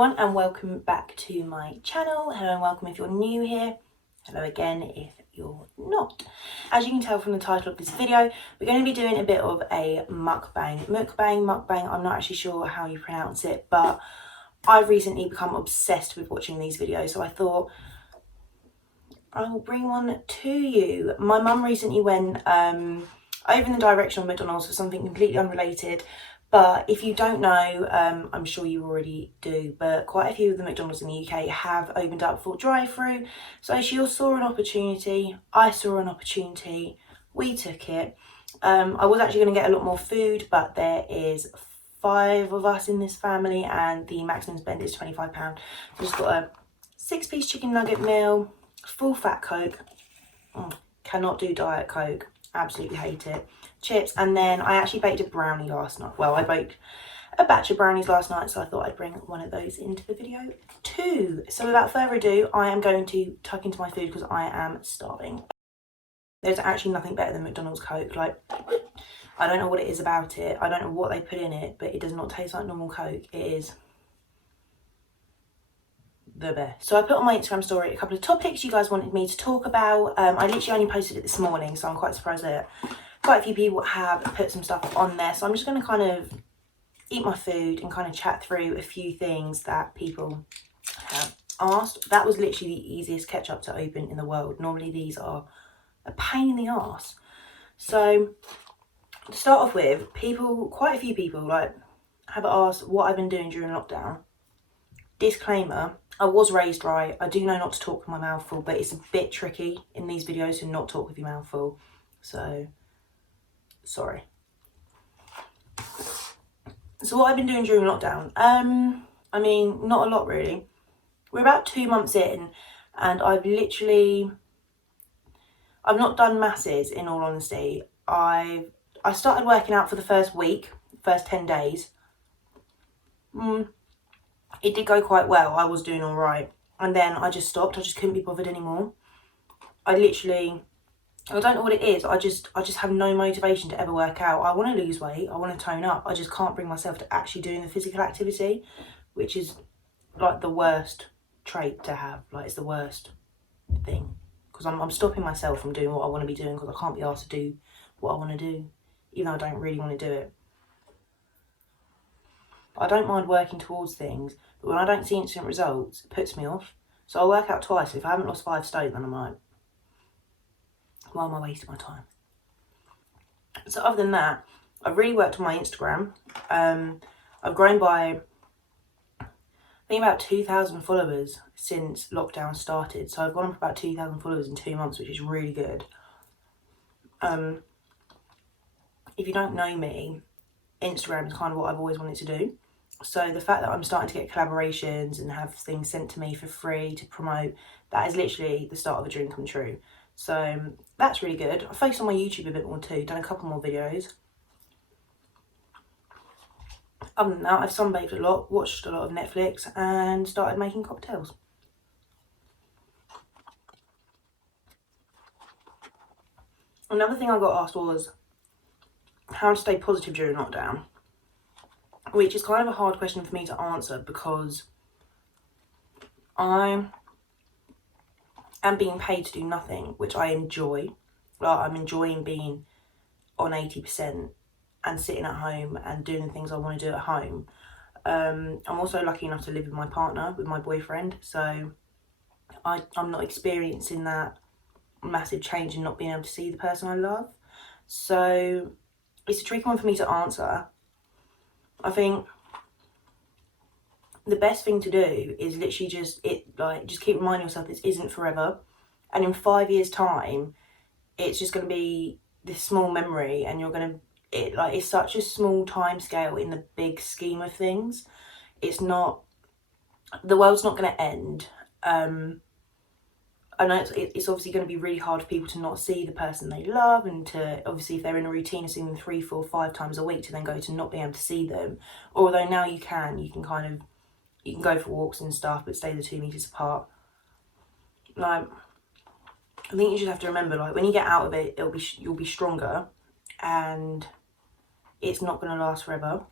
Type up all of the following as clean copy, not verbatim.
everyone and welcome back to my channel. Hello and welcome if you're new here. Hello again if you're not. As you can tell from the title of this video, we're going to be doing a bit of a mukbang. Mukbang, I'm not actually sure how you pronounce it, but I've recently become obsessed with watching these videos, so I thought I will bring one to you. My mum recently went over in the direction of Mcdonalds for something completely unrelated. But if you don't know, I'm sure you already do, but quite a few of the McDonald's in the UK have opened up for drive-through. So she saw an opportunity, I saw an opportunity, we took it. I was actually going to get a lot more food, but there is 5 of us in this family and the maximum spend is £25. So I just got a 6-piece chicken nugget meal, full fat Coke. Cannot do Diet Coke, absolutely hate it. Chips, and then I actually baked a brownie last night. Well, I baked a batch of brownies last night, so I thought I'd bring one of those into the video too. So without further ado, I am going to tuck into my food because I am starving. There's actually nothing better than McDonald's Coke. Like, I don't know what it is about it. I don't know what they put in it, but it does not taste like normal Coke. It is the best. So I put on my Instagram story a couple of topics you guys wanted me to talk about. I literally only posted it this morning, so I'm quite surprised that quite a few people have put some stuff on there. So I'm just going to kind of eat my food and kind of chat through a few things that people have asked. That was literally the easiest ketchup to open in the world. Normally these are a pain in the arse. So to start off with, quite a few people have asked what I've been doing during lockdown. Disclaimer, I was raised right. I do know not to talk with my mouth full, but it's a bit tricky in these videos to not talk with your mouth full. So sorry. So what I've been doing during lockdown, I mean, not a lot really. We're about 2 months in and I've not done masses, in all honesty. I started working out for the first 10 days. It did go quite well. I was doing all right. And then I just stopped. I just couldn't be bothered anymore. I don't know what it is. I just have no motivation to ever work out. I want to lose weight. I want to tone up. I just can't bring myself to actually doing the physical activity, which is like the worst trait to have. Like, it's the worst thing, because I'm stopping myself from doing what I want to be doing because I can't be asked to do what I want to do, even though I don't really want to do it. I don't mind working towards things, but when I don't see instant results, it puts me off. So I work out twice. If I haven't lost 5 stone, then I'm like, why am I wasting my time? So other than that, I've really worked on my Instagram. I've grown by, I think, about 2,000 followers since lockdown started. So I've gone up about 2,000 followers in 2 months, which is really good. If you don't know me, Instagram is kind of what I've always wanted to do. So the fact that I'm starting to get collaborations and have things sent to me for free to promote, that is literally the start of a dream come true. So that's really good. I focused on my YouTube a bit more too, done a couple more videos. Other than that, I've sunbathed a lot, watched a lot of Netflix and started making cocktails. Another thing I got asked was how to stay positive during lockdown, which is kind of a hard question for me to answer because I am being paid to do nothing, which I enjoy. Like, I'm enjoying being on 80% and sitting at home and doing the things I want to do at home. I'm also lucky enough to live with my partner, with my boyfriend, so I'm not experiencing that massive change in not being able to see the person I love. So it's a tricky one for me to answer. I think the best thing to do is literally just keep reminding yourself this isn't forever, and in 5 years' time, it's just going to be this small memory, and it's such a small time scale in the big scheme of things. The world's not going to end. I know it's obviously going to be really hard for people to not see the person they love, and to, obviously, if they're in a routine of seeing them 3, 4, 5 times a week, to then go to not being able to see them. Although now you can go for walks and stuff, but stay the 2 meters apart. Like, I think you just have to remember, like, when you get out of it, you'll be stronger, and it's not going to last forever.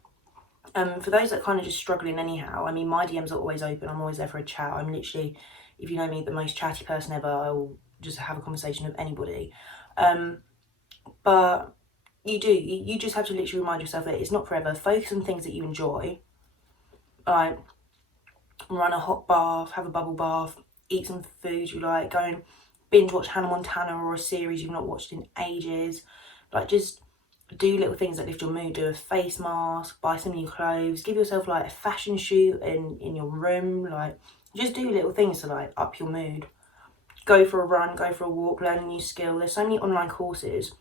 For those that kind of just struggling anyhow, I mean, my DMs are always open. I'm always there for a chat. I'm literally, if you know me, the most chatty person ever. I will just have a conversation with anybody. But you just have to literally remind yourself that it's not forever. Focus on things that you enjoy. Like, run a hot bath, have a bubble bath, eat some food you like, go and binge watch Hannah Montana or a series you've not watched in ages. Like, just do little things that lift your mood. Do a face mask, buy some new clothes, give yourself like a fashion shoot in your room. Like, just do little things to like up your mood. Go for a run, go for a walk, learn a new skill. There's so many online courses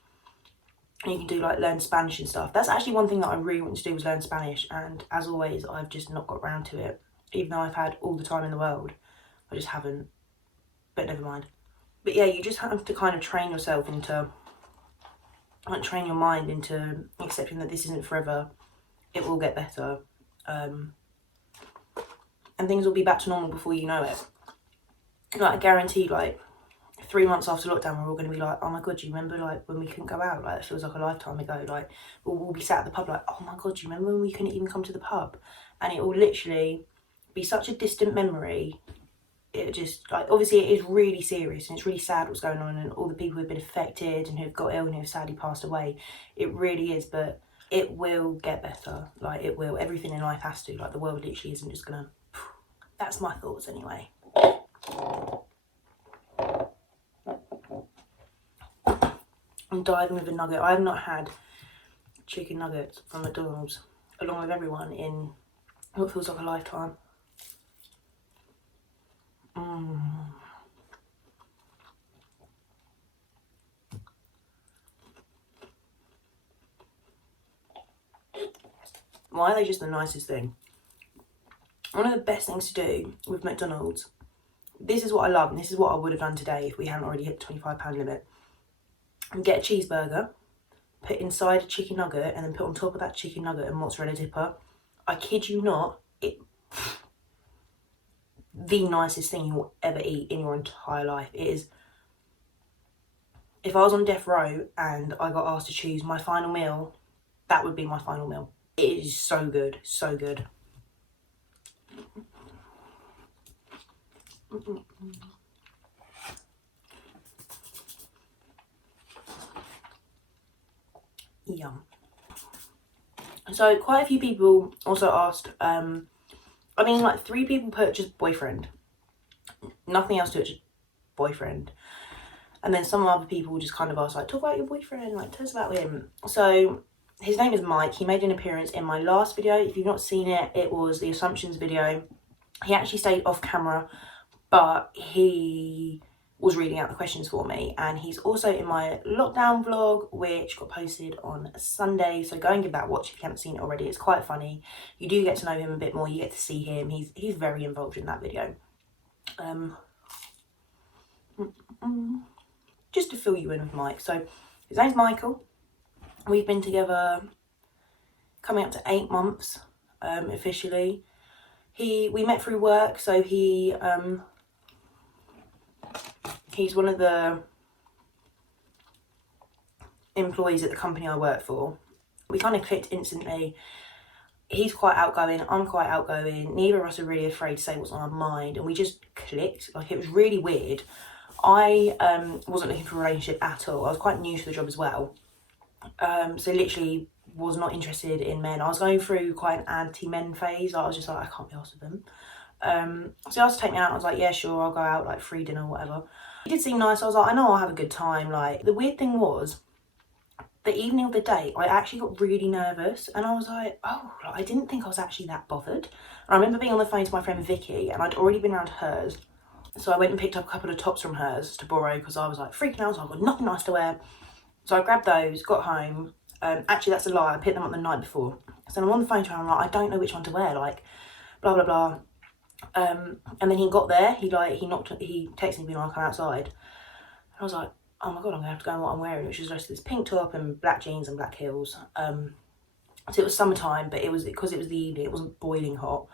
you can do, like learn Spanish and stuff. That's actually one thing that I really want to do, was learn Spanish, and as always I've just not got around to it, even though I've had all the time in the world. I just haven't, but never mind. But yeah, you just have to kind of train yourself into, like, train your mind into accepting that this isn't forever. It will get better, and things will be back to normal before you know it. Like, I guarantee, like 3 months after lockdown, we're all going to be like, oh my god, do you remember like when we couldn't go out? Like, it feels like a lifetime ago. Like, we'll be sat at the pub like, oh my god, do you remember when we couldn't even come to the pub? And it will literally be such a distant memory. It just, like, obviously it is really serious and it's really sad what's going on, and all the people who've been affected and who've got ill and who've sadly passed away. It really is, but it will get better. Like, it will. Everything in life has to. Like, the world literally isn't just gonna. That's my thoughts anyway. I'm diving with a nugget. I have not had chicken nuggets from McDonald's along with everyone in what feels like a lifetime. Why are they just the nicest thing? One of the best things to do with McDonald's, this is what I love, and this is what I would have done today if we hadn't already hit the £25 limit. Get a cheeseburger, put inside a chicken nugget, and then put on top of that chicken nugget a mozzarella dipper. I kid you not, it the nicest thing you'll ever eat in your entire life. It is. If I was on death row and I got asked to choose my final meal, that would be my final meal. It is so good, so good. Yum. So quite a few people also asked, I mean, like 3 people put just boyfriend, nothing else to it, just boyfriend. And then some other people just kind of asked, like, talk about your boyfriend, like, tell us about him. So his name is Mike. He made an appearance in my last video. If you've not seen it, it was the assumptions video. He actually stayed off camera, but he was reading out the questions for me, and he's also in my lockdown vlog, which got posted on Sunday, so go and give that a watch if you haven't seen it already. It's quite funny. You do get to know him a bit more, you get to see him. He's very involved in that video. Just to fill you in with Mike, so his name's Michael. We've been together coming up to 8 months officially. We met through work, so he's one of the employees at the company I work for. We kind of clicked instantly. He's quite outgoing, I'm quite outgoing. Neither of us are really afraid to say what's on our mind, and we just clicked. Like, it was really weird. I wasn't looking for a relationship at all. I was quite new to the job as well. So literally was not interested in men. I was going through quite an anti-men phase. I was just like, I can't be arsed with them. So he asked to take me out. I was like, yeah, sure, I'll go out, like free dinner, whatever. He did seem nice. I was like, I know I'll have a good time. Like, the weird thing was, the evening of the date, I actually got really nervous, and I was like, oh, like, I didn't think I was actually that bothered. And I remember being on the phone to my friend Vicky, and I'd already been around hers. So I went and picked up a couple of tops from hers to borrow, because I was like freaking out. So I've got nothing nice to wear. So I grabbed those, got home. Actually, that's a lie. I picked them up the night before. So I'm on the phone to her, and I'm like, I don't know which one to wear, like, blah, blah, blah. And then he got there, he texted me being like, I'm outside. And I was like, oh my god, I'm gonna have to go in what I'm wearing, which is just this pink top and black jeans and black heels. So it was summertime, but it was, because it was the evening, it wasn't boiling hot.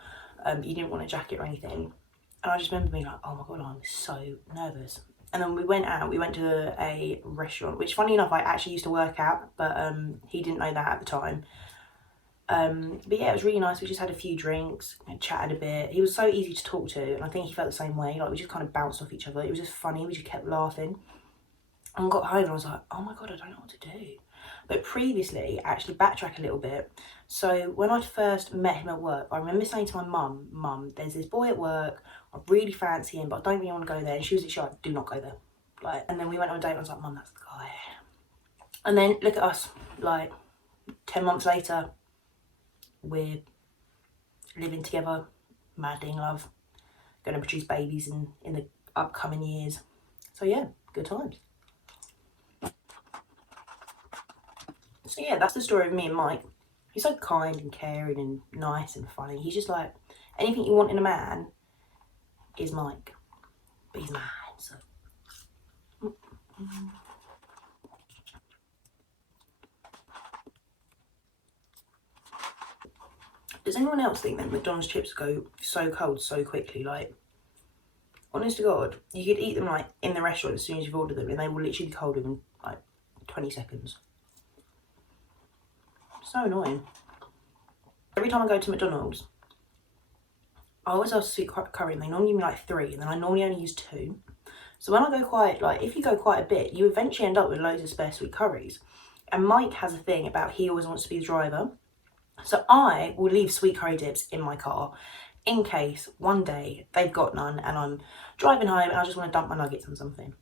You didn't want a jacket or anything. And I just remember being like, oh my god, I'm so nervous. And then we went out, we went to a restaurant, which funny enough, I actually used to work at, but he didn't know that at the time. But yeah, it was really nice. We just had a few drinks and chatted a bit. He was so easy to talk to, and I think he felt the same way. Like, we just kind of bounced off each other. It was just funny. We just kept laughing. And got home and I was like, oh my god, I don't know what to do. But previously, actually backtrack a little bit. So when I first met him at work, I remember saying to my mum, there's this boy at work, I really fancy him, but I don't really want to go there. And she was literally like, do not go there. Like, and then we went on a date and I was like, Mum, that's the guy. And then look at us, like 10 months later, we're living together, madly in love, going to produce babies in the upcoming years. So yeah, good times. So yeah, that's the story of me and Mike. He's so kind and caring and nice and funny. He's just like, anything you want in a man is Mike. But he's mad, so. Does anyone else think that McDonald's chips go so cold so quickly? Like, honest to God, you could eat them like in the restaurant as soon as you've ordered them and they will literally be cold in like 20 seconds. So annoying. Every time I go to McDonald's, I always ask sweet curry and they normally give me like 3 and then I normally only use 2. So when I go quite, like, if you go quite a bit, you eventually end up with loads of spare sweet curries. And Mike has a thing about he always wants to be the driver. So I will leave sweet curry dips in my car in case one day they've got none and I'm driving home and I just want to dump my nuggets on something.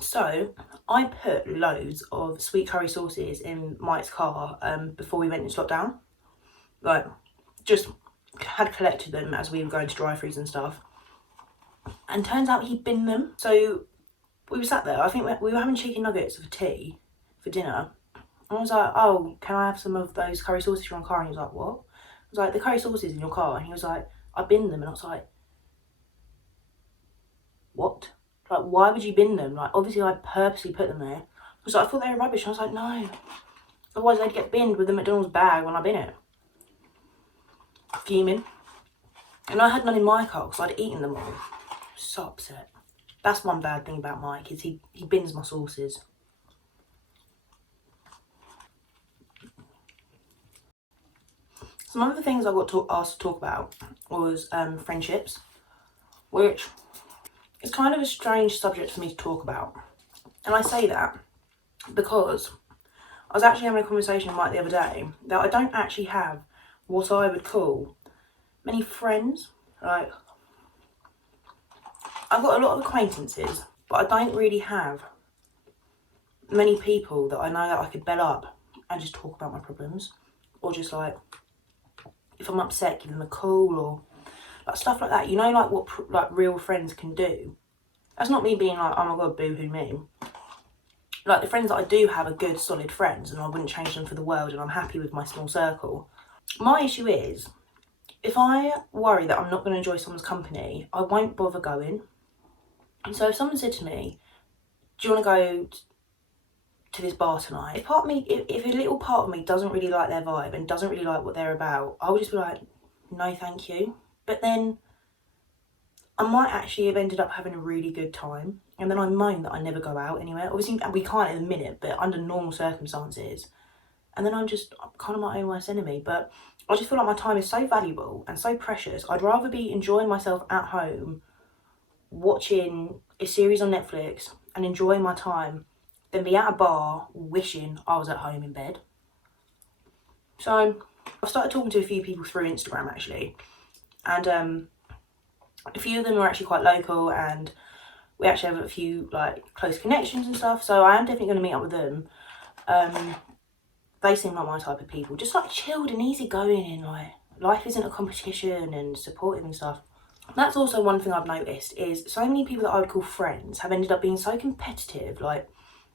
So I put loads of sweet curry sauces in Mike's car before we went into lockdown. Like, just had collected them as we were going to drive-thrus and stuff. And turns out he'd binned them. So we were sat there, I think we were having chicken nuggets for tea for dinner. And I was like, oh, can I have some of those curry sauces from your car? And he was like, what? I was like, the curry sauces in your car. And he was like, I binned them. And I was like, what? Like, why would you bin them? Like, obviously I purposely put them there. I was like, I thought they were rubbish. And I was like, no. Otherwise they'd get binned with the McDonald's bag when I bin it. Fuming. And I had none in my car because I'd eaten them all. So upset. That's one bad thing about Mike, is he bins my sauces. Some other things I got asked to talk about was friendships, which is kind of a strange subject for me to talk about. And I say that because I was actually having a conversation with Mike the other day that I don't actually have what I would call many friends. Like, I've got a lot of acquaintances, but I don't really have many people that I know that I could bell up and just talk about my problems, or just like, if I'm upset, give them a call, or like stuff like that. You know, like what like real friends can do. That's not me being like, oh my god, boo-hoo me. Like, the friends that I do have are good, solid friends, and I wouldn't change them for the world, and I'm happy with my small circle. My issue is, if I worry that I'm not going to enjoy someone's company, I won't bother going. And so if someone said to me, do you want to go to this bar tonight? If part of me, if a little part of me doesn't really like their vibe and doesn't really like what they're about, I would just be like, no thank you. But then I might actually have ended up having a really good time, and then I moan that I never go out anywhere. Obviously we can't in a minute, but under normal circumstances. And then I'm kind of my own worst enemy. But I just feel like my time is so valuable and so precious. I'd rather be enjoying myself at home, watching a series on Netflix and enjoying my time, than be at a bar wishing I was at home in bed. So I've started talking to a few people through Instagram actually, and a few of them are actually quite local, and we actually have a few like close connections and stuff, so I am definitely going to meet up with them. They seem like my type of people, just like chilled and easygoing, and like life isn't a competition, and supportive and stuff. That's also one thing I've noticed, is so many people that I would call friends have ended up being so competitive. Like,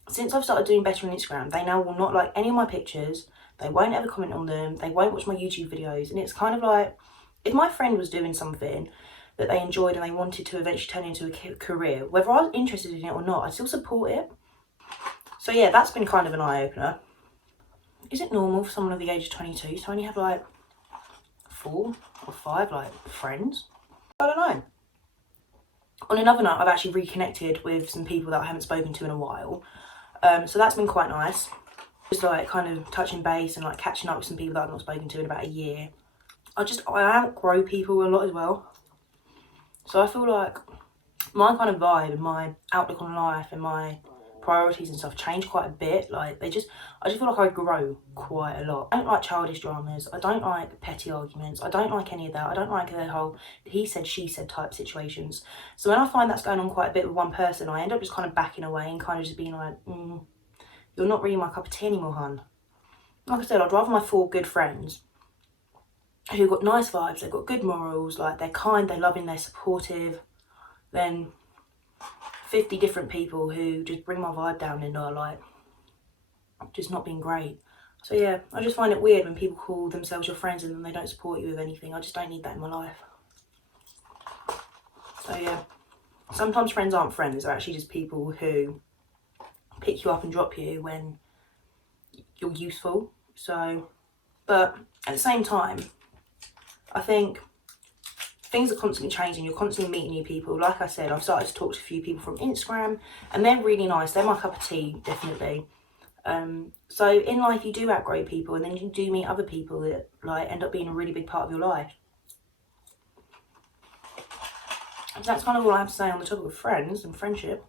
since I've started doing better on Instagram, they now will not like any of my pictures, they won't ever comment on them, they won't watch my YouTube videos. And it's kind of like, if my friend was doing something that they enjoyed and they wanted to eventually turn into a career, whether I was interested in it or not, I'd still support it. So yeah, that's been kind of an eye-opener. Is it normal for someone of the age of 22 to only have like 4 or 5 like friends? I don't know. On another note, I've actually reconnected with some people that I haven't spoken to in a while. So that's been quite nice. Just like kind of touching base and like catching up with some people that I've not spoken to in about a year. I outgrow people a lot as well. So I feel like my kind of vibe and my outlook on life and my priorities and stuff change quite a bit. Like I just feel like I grow quite a lot. I don't like childish dramas. I don't like petty arguments. I don't like any of that. I don't like the whole he said, she said type situations. So when I find that's going on quite a bit with one person, I end up just kind of backing away and kind of just being like, you're not really my cup of tea anymore, hun. Like I said, I'd rather my 4 good friends who've got nice vibes, they've got good morals, like they're kind, they're loving, they're supportive, than 50 different people who just bring my vibe down and are like just not being great. So yeah, I just find it weird when people call themselves your friends and then they don't support you with anything. I just don't need that in my life. So yeah, sometimes friends aren't friends, they're actually just people who pick you up and drop you when you're useful. So, but at the same time, I think things are constantly changing. You're constantly meeting new people. Like I said, I've started to talk to a few people from Instagram and they're really nice. They're my cup of tea, definitely. So in life you do outgrow people and then you do meet other people that like end up being a really big part of your life. So that's kind of all I have to say on the topic of friends and friendship.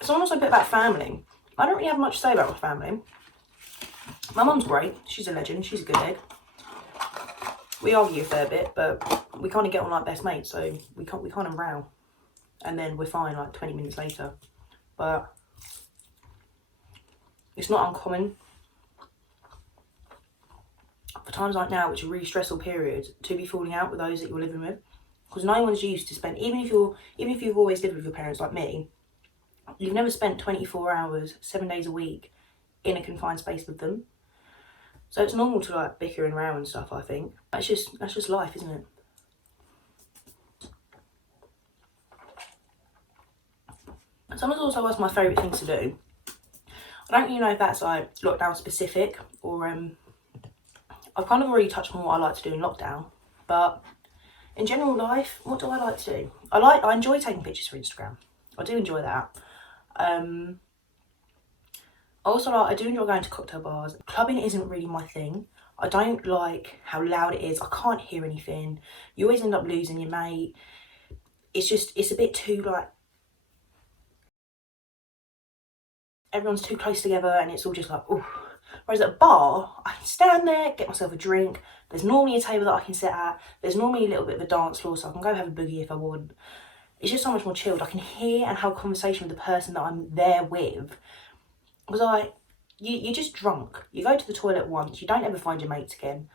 So also a bit about family. I don't really have much to say about my family. My mum's great. She's a legend. She's a good egg. We argue a fair bit, but we kind of get on like best mates, so we kind of row. And then we're fine like 20 minutes later. But it's not uncommon for times like now, which are really stressful periods, to be falling out with those that you're living with. Because no one's used to spend, even if you've always lived with your parents like me, you've never spent 24 hours, 7 days a week in a confined space with them. So it's normal to like bicker and row and stuff, I think. That's just life, isn't it? Someone's also asked my favourite things to do. I don't really know if that's like lockdown specific or I've kind of already touched on what I like to do in lockdown, but in general life, what do I like to do? I enjoy taking pictures for Instagram. I do enjoy that. I do enjoy going to cocktail bars. Clubbing isn't really my thing. I don't like how loud it is. I can't hear anything. You always end up losing your mate. It's a bit too like, everyone's too close together and it's all just like, ooh. Whereas at a bar, I can stand there, get myself a drink. There's normally a table that I can sit at. There's normally a little bit of a dance floor, so I can go have a boogie if I want. It's just so much more chilled. I can hear and have a conversation with the person that I'm there with. Because you're just drunk. You go to the toilet once, you don't ever find your mates again.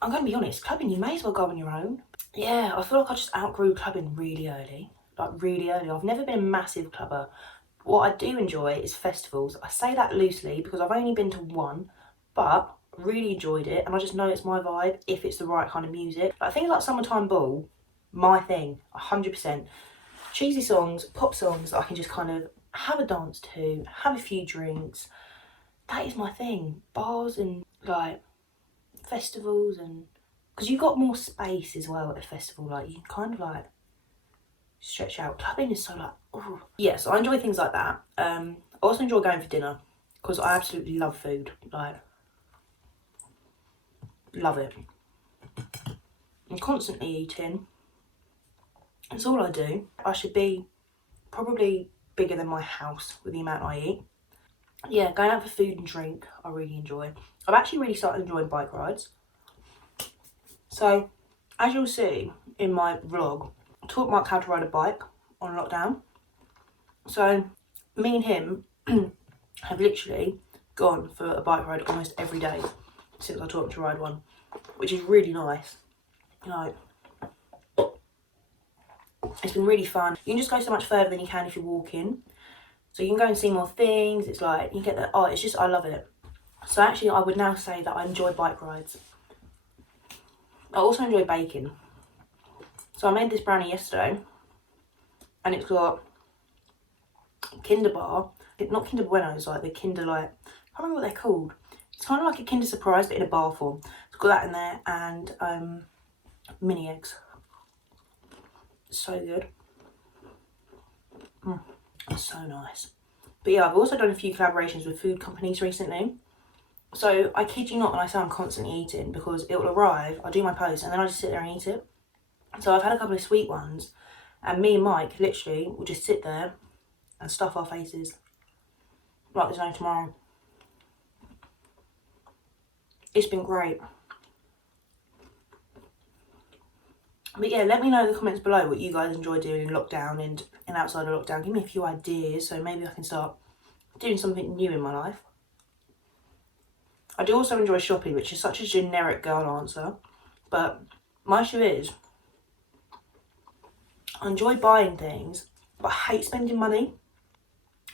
I'm going to be honest, clubbing, you may as well go on your own. Yeah, I feel like I just outgrew clubbing really early. Like really early. I've never been a massive clubber. What I do enjoy is festivals. I say that loosely because I've only been to one, but really enjoyed it. And I just know it's my vibe if it's the right kind of music. Like things like Summertime Ball, my thing, 100%. Cheesy songs, pop songs that I can just kind of have a dance to, have a few drinks. That is my thing. Bars and like festivals, and because you've got more space as well at a festival, like you can kind of like stretch out. Clubbing is so like, oh yeah, so I enjoy things like that. I also enjoy going for dinner because I absolutely love food, like love it. I'm constantly eating. That's all I do. I should be probably bigger than my house with the amount I eat. Yeah, going out for food and drink, I really enjoy. I've actually really started enjoying bike rides. So, as you'll see in my vlog, I taught Mark how to ride a bike on lockdown. So, me and him have literally gone for a bike ride almost every day since I taught him to ride one, which is really nice. Like, it's been really fun. You can just go so much further than you can if you're walking. So you can go and see more things. It's like, you get the, oh, it's just, I love it. So actually, I would now say that I enjoy bike rides. I also enjoy baking. So I made this brownie yesterday. And it's got Kinder Bar. Not Kinder Buenos, like the Kinder, like, I can't remember what they're called. It's kind of like a Kinder Surprise, but in a bar form. It's got that in there, and mini eggs. So good. It's so nice. But yeah, I've also done a few collaborations with food companies recently. So I kid you not when I say I'm constantly eating, because it will arrive, I do my post, and then I just sit there and eat it. So I've had a couple of sweet ones, and me and Mike literally will just sit there and stuff our faces like there's no tomorrow. It's been great. But yeah, let me know in the comments below what you guys enjoy doing in lockdown and outside of lockdown. Give me a few ideas so maybe I can start doing something new in my life. I do also enjoy shopping, which is such a generic girl answer, but my issue is I enjoy buying things, but I hate spending money.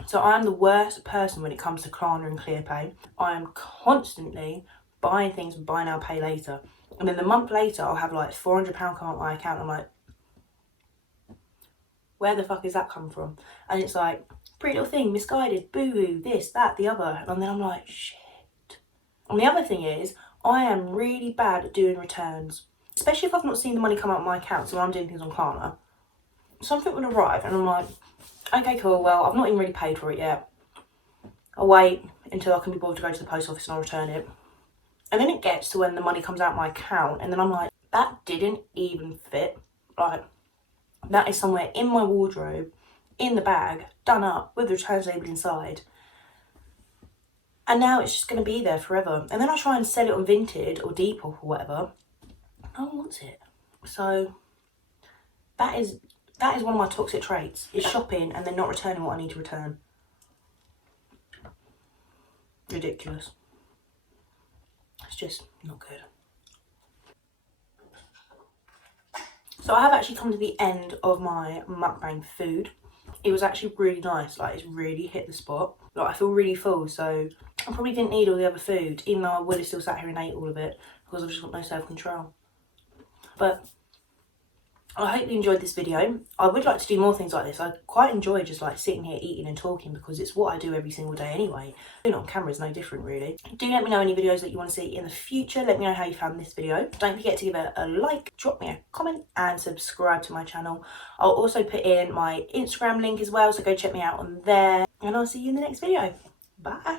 So I am the worst person when it comes to Klarna and ClearPay. I am constantly buying things and buy now, pay later. And then the month later, I'll have like £400 come out my account. I'm like, where the fuck is that come from? And it's like, pretty little thing, misguided, boo-hoo, this, that, the other. And then I'm like, shit. And the other thing is, I am really bad at doing returns. Especially if I've not seen the money come out of my account, so I'm doing things on Klarna. Something would arrive and I'm like, okay, cool, well, I've not even really paid for it yet. I'll wait until I can be bothered to go to the post office and I'll return it. And then it gets to when the money comes out of my account and then I'm like, that didn't even fit. Like, that is somewhere in my wardrobe, in the bag, done up, with the returns label inside. And now it's just going to be there forever. And then I try and sell it on Vinted or Depop or whatever. No one wants it. So that is one of my toxic traits, is shopping and then not returning what I need to return. Ridiculous. It's just not good. So I have actually come to the end of my mukbang food. It was actually really nice, like it's really hit the spot. Like I feel really full, so I probably didn't need all the other food, even though I would have still sat here and ate all of it, because I've just got no self-control. But I hope you enjoyed this video. I would like to do more things like this. I quite enjoy just like sitting here eating and talking, because it's what I do every single day anyway. Doing it on camera is no different really. Do let me know any videos that you want to see in the future. Let me know how you found this video. Don't forget to give it a like, drop me a comment and subscribe to my channel. I'll also put in my Instagram link as well, so go check me out on there. And I'll see you in the next video. Bye.